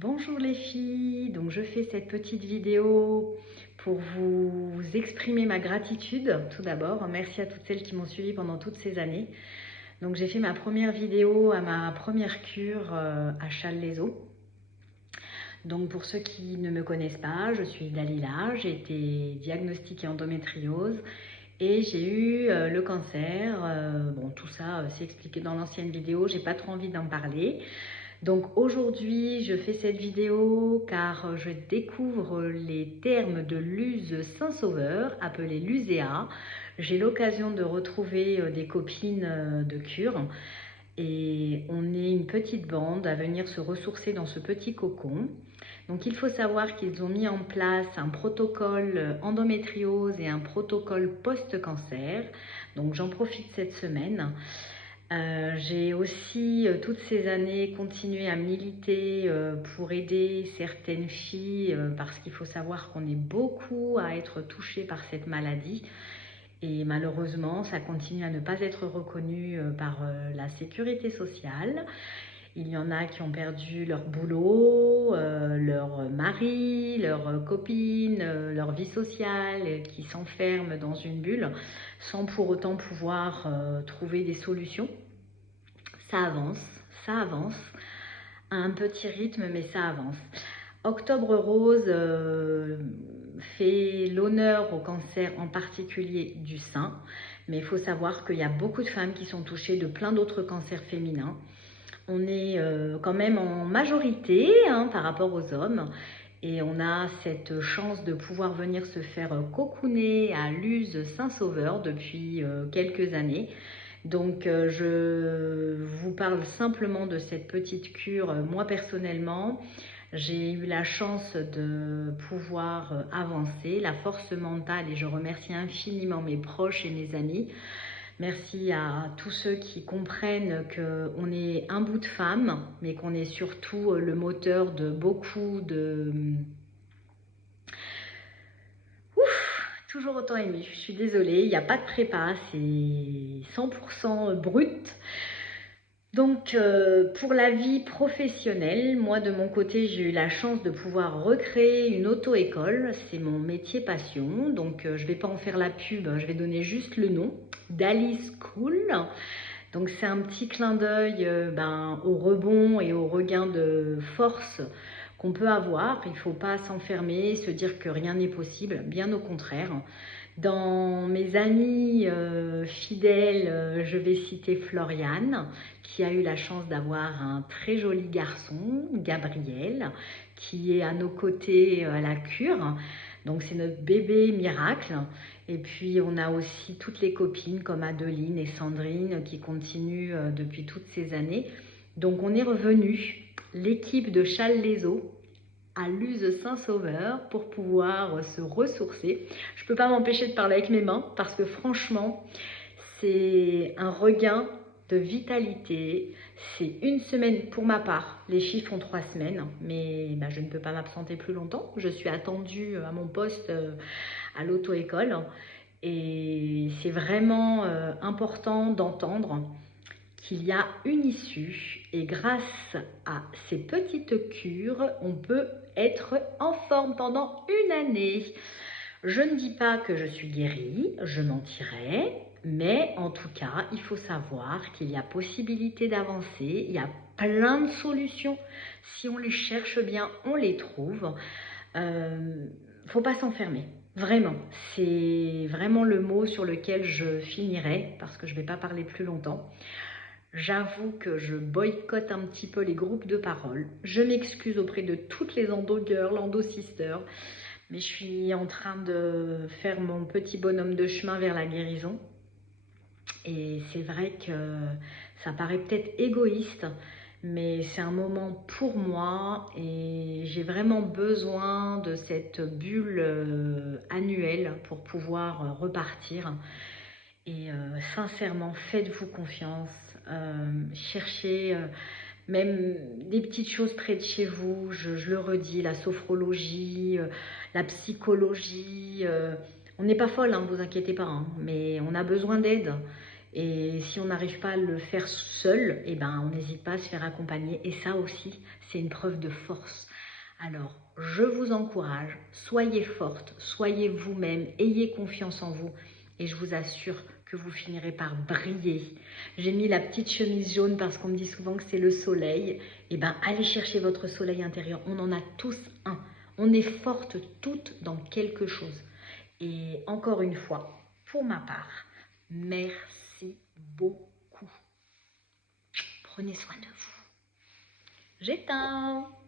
Bonjour les filles, donc je fais cette petite vidéo pour vous exprimer ma gratitude tout d'abord. Merci à toutes celles qui m'ont suivi pendant toutes ces années. Donc j'ai fait ma première vidéo à ma première cure à Challes-les-Eaux. Donc pour ceux qui ne me connaissent pas, je suis Dalila, j'ai été diagnostiquée endométriose et j'ai eu le cancer. Bon, tout ça c'est expliqué dans l'ancienne vidéo, j'ai pas trop envie d'en parler. Donc aujourd'hui, je fais cette vidéo car je découvre les termes de l'use Saint-Sauveur, appelée l'uséa. J'ai l'occasion de retrouver des copines de cure et on est une petite bande à venir se ressourcer dans ce petit cocon. Donc il faut savoir qu'ils ont mis en place un protocole endométriose et un protocole post-cancer. Donc j'en profite cette semaine. J'ai aussi toutes ces années continué à militer pour aider certaines filles parce qu'il faut savoir qu'on est beaucoup à être touchées par cette maladie et malheureusement ça continue à ne pas être reconnu par la sécurité sociale. Il y en a qui ont perdu leur boulot, leur mari, leur copine, leur vie sociale, qui s'enferment dans une bulle sans pour autant pouvoir trouver des solutions. Ça avance, à un petit rythme, mais ça avance. Octobre Rose fait l'honneur au cancer, en particulier du sein, mais il faut savoir qu'il y a beaucoup de femmes qui sont touchées de plein d'autres cancers féminins. On est quand même en majorité par rapport aux hommes et on a cette chance de pouvoir venir se faire cocooner à l'use Saint-Sauveur depuis quelques années. Donc je vous parle simplement de cette petite cure. Moi personnellement, j'ai eu la chance de pouvoir avancer, la force mentale, et je remercie infiniment mes proches et mes amis. Merci à tous ceux qui comprennent qu'on est un bout de femme, mais qu'on est surtout le moteur de beaucoup de... Toujours autant émue, je suis désolée, il n'y a pas de prépa, c'est 100% brut. Donc pour la vie professionnelle, moi de mon côté j'ai eu la chance de pouvoir recréer une auto-école, c'est mon métier passion, donc je ne vais pas en faire la pub, je vais donner juste le nom, Dali School. Donc c'est un petit clin d'œil au rebond et au regain de force qu'on peut avoir. Il ne faut pas s'enfermer, se dire que rien n'est possible, bien au contraire. Dans mes amis fidèles, je vais citer Floriane, qui a eu la chance d'avoir un très joli garçon, Gabriel, qui est à nos côtés à la cure. Donc c'est notre bébé miracle. Et puis on a aussi toutes les copines comme Adeline et Sandrine qui continuent depuis toutes ces années. Donc on est revenu, l'équipe de Challes-les-Eaux, à l'use Saint-Sauveur pour pouvoir se ressourcer. Je ne peux pas m'empêcher de parler avec mes mains parce que franchement, c'est un regain de vitalité. C'est une semaine pour ma part. Les filles font 3 semaines, mais je ne peux pas m'absenter plus longtemps. Je suis attendue à mon poste à l'auto-école et c'est vraiment important d'entendre qu'il y a une issue et grâce à ces petites cures, on peut être en forme pendant une année. Je ne dis pas que je suis guérie, je mentirais, mais en tout cas, il faut savoir qu'il y a possibilité d'avancer, il y a plein de solutions. Si on les cherche bien, on les trouve. Faut pas s'enfermer. Vraiment, c'est vraiment le mot sur lequel je finirai parce que je ne vais pas parler plus longtemps. J'avoue que je boycotte un petit peu les groupes de parole. Je m'excuse auprès de toutes les endo-girls, endo-sisters, mais je suis en train de faire mon petit bonhomme de chemin vers la guérison. Et c'est vrai que ça paraît peut-être égoïste, mais c'est un moment pour moi et j'ai vraiment besoin de cette bulle annuelle pour pouvoir repartir. Et sincèrement, faites-vous confiance. Cherchez même des petites choses près de chez vous. Je le redis, la sophrologie, la psychologie. On n'est pas folle, hein, vous inquiétez pas, hein, mais on a besoin d'aide. Et si on n'arrive pas à le faire seul, eh ben, on n'hésite pas à se faire accompagner. Et ça aussi, c'est une preuve de force. Alors, je vous encourage, soyez forte, soyez vous-même, ayez confiance en vous. Et je vous assure que vous finirez par briller. J'ai mis la petite chemise jaune parce qu'on me dit souvent que c'est le soleil. Eh bien, allez chercher votre soleil intérieur. On en a tous un. On est fortes toutes dans quelque chose. Et encore une fois, pour ma part, merci beaucoup. Prenez soin de vous. J'éteins.